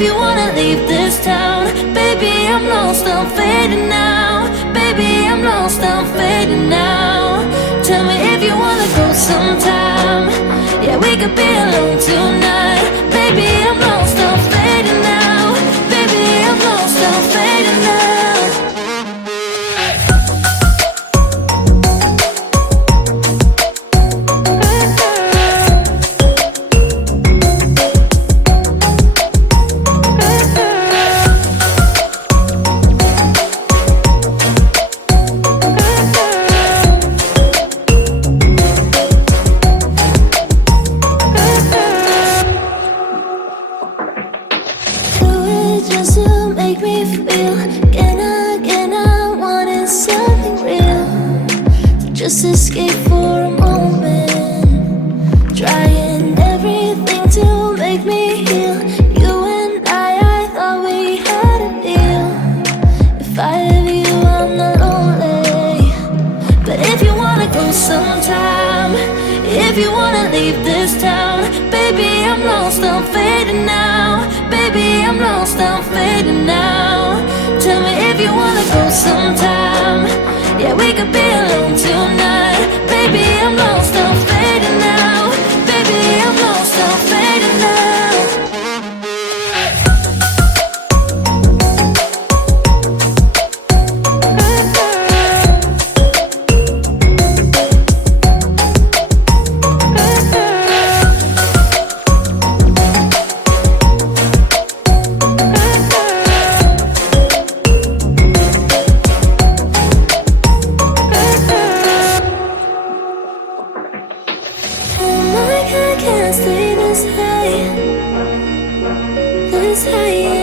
if you wanna leave this town. Baby, I'm lost, I'm fading now. Baby, I'm lost, I'm fading now. Tell me if you wanna go sometime. Yeah, we could be alone tonight. Baby, I'm lost, I'm fading now. Baby, I'm lost, I'm fading now. Just to make me feel again, I wanted something real. So just escape for a moment, trying everything to make me heal. You and I thought we had a deal. If I have you, I'm not lonely. But if you wanna go sometime, if you wanna leave this town, baby, I'm lost, I'm fading now. Baby, I'm lost, I'm fading now. Tell me if you wanna go sometime. Yeah, we could be alone tonight. Baby, I'm lost, I'm fading now. Baby, I'm lost, I'm fading now. Can't stay this high, this high.